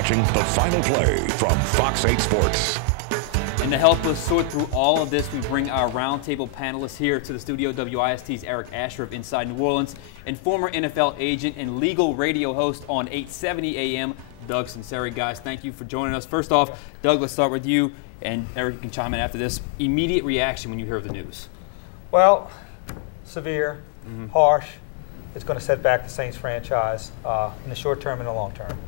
watching The Final Play from Fox 8 Sports. And to help us sort through all of this, we bring our roundtable panelists here to the studio. WIST's Eric Asher of Inside New Orleans and former NFL agent and legal radio host on 870 AM, Doug Sinceri. Guys, thank you for joining us. First off, Doug, let's start with you, and Eric, you can chime in after this. Immediate reaction when you hear the news? Well, severe, harsh. It's going to set back the Saints franchise in the short term and the long term.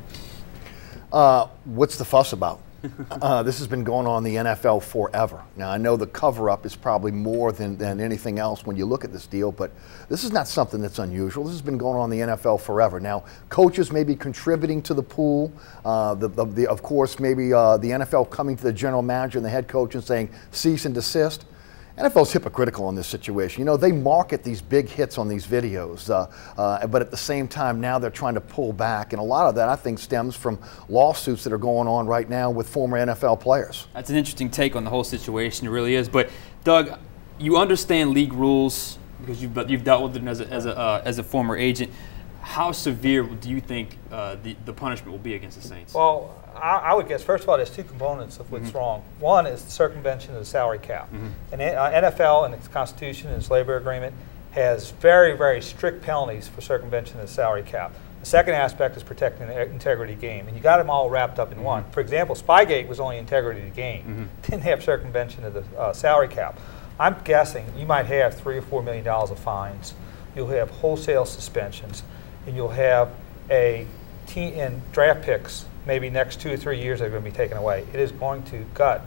What's the fuss about? This has been going on in the NFL forever. Now, I know the cover-up is probably more than anything else when you look at this deal, but this is not something that's unusual. This has been going on in the NFL forever. Now, coaches may be contributing to the pool. Of course, maybe the NFL coming to the general manager and the head coach and saying, cease and desist. NFL's hypocritical in this situation. You know, they market these big hits on these videos, but at the same time now they're trying to pull back. And a lot of that, I think, stems from lawsuits that are going on right now with former NFL players. That's an interesting take on the whole situation. It really is. But, Doug, you understand league rules because you've dealt with them as a former agent. How severe do you think the punishment will be against the Saints? Well, I would guess, first of all, there's two components of what's wrong. One is the circumvention of the salary cap. And NFL and its Constitution and its labor agreement has very, very strict penalties for circumvention of the salary cap. The second aspect is protecting the integrity of the game. And you got them all wrapped up in one. For example, Spygate was only integrity of the game. Didn't have circumvention of the salary cap. I'm guessing you might have $3 or $4 million of fines. You'll have wholesale suspensions. And you'll have a team in draft picks maybe next 2 or 3 years that are going to be taken away. It is going to gut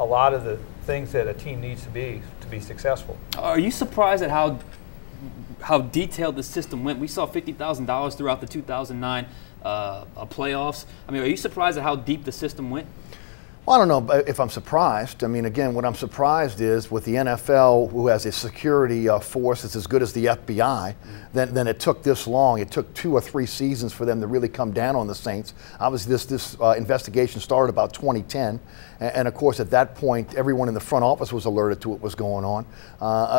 a lot of the things that a team needs to be successful. Are you surprised at how detailed the system went? We saw $50,000 throughout the 2009 playoffs. I mean, are you surprised at how deep the system went? Well, I don't know if I'm surprised. I mean, again, what I'm surprised is with the NFL, who has a security force that's as good as the FBI, then it took this long. It took 2 or 3 seasons for them to really come down on the Saints. Obviously, this investigation started about 2010. And of course, at that point, everyone in the front office was alerted to what was going on.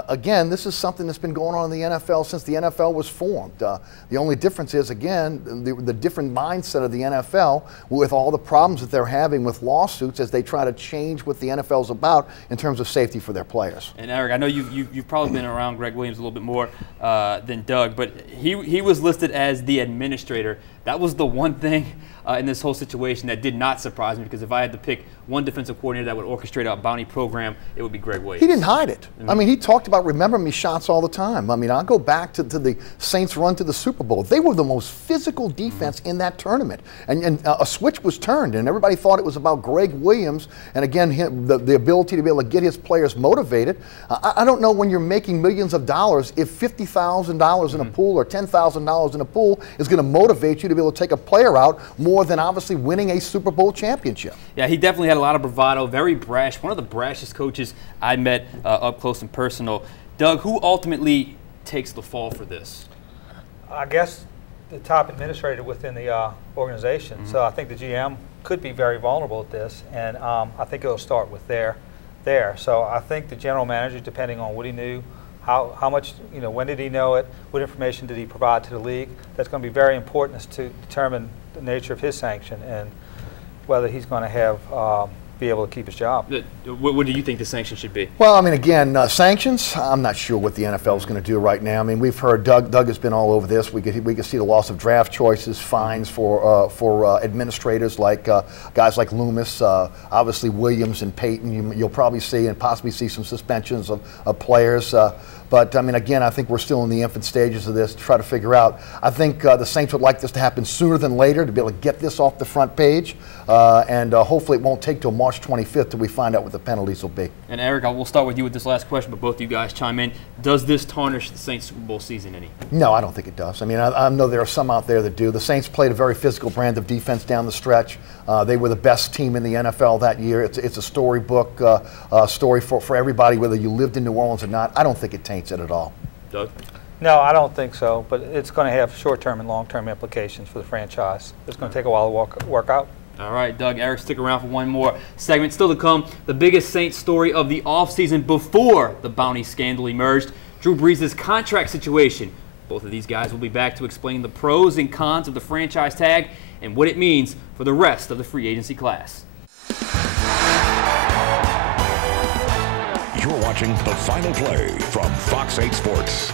Again, this is something that's been going on in the NFL since the NFL was formed. The only difference is, again, the different mindset of the NFL with all the problems that they're having with lawsuits as they try to change what the NFL's about in terms of safety for their players. And Eric, I know you've probably been around Greg Williams a little bit more than Doug, but he was listed as the administrator. That was the one thing in this whole situation that did not surprise me, because if I had to pick one defensive coordinator that would orchestrate a bounty program, it would be Greg Williams. He didn't hide it. I mean, he talked about remember me shots all the time. I mean, I'll go back to the Saints' run to the Super Bowl. They were the most physical defense in that tournament. And a switch was turned, and everybody thought it was about Greg Williams and, again, the ability to be able to get his players motivated. I don't know, when you're making millions of dollars, if $50,000 in a pool or $10,000 in a pool is going to motivate you to be able to take a player out more than obviously winning a Super Bowl championship. Yeah, he definitely had a lot of bravado, very brash, one of the brashest coaches I met up close and personal. Doug, who ultimately takes the fall for this? I guess the top administrator within the organization. So I think the GM could be very vulnerable at this, and I think it'll start with there. So I think the general manager, depending on what he knew, how much, when did he know it, what information did he provide to the league, that's going to be very important as to determine the nature of his sanction and whether he's going to have be able to keep his job. What do you think the sanction should be? Well, I mean, again, sanctions, I'm not sure what the NFL is going to do right now. I mean, we've heard Doug has been all over this. We could see the loss of draft choices, fines for administrators like guys like Loomis, obviously Williams and Payton. You'll probably see and possibly see some suspensions of players. But, I mean, again, I think we're still in the infant stages of this to try to figure out. I think the Saints would like this to happen sooner than later to be able to get this off the front page. And hopefully it won't take till March 25th till we find out what the penalties will be. And, Eric, we'll start with you with this last question, but both of you guys chime in. Does this tarnish the Saints Super Bowl season any? No, I don't think it does. I mean, I know there are some out there that do. The Saints played a very physical brand of defense down the stretch. They were the best team in the NFL that year. It's a storybook story for everybody, whether you lived in New Orleans or not. I don't think it taints it at all. Doug? No, I don't think so, but it's going to have short-term and long-term implications for the franchise. It's going to take a while to work out. All right, Doug, Eric, stick around for one more segment. Still to come, the biggest Saints story of the offseason before the bounty scandal emerged, Drew Brees' contract situation. Both of these guys will be back to explain the pros and cons of the franchise tag and what it means for the rest of the free agency class. You're watching The Final Play from Fox 8 Sports.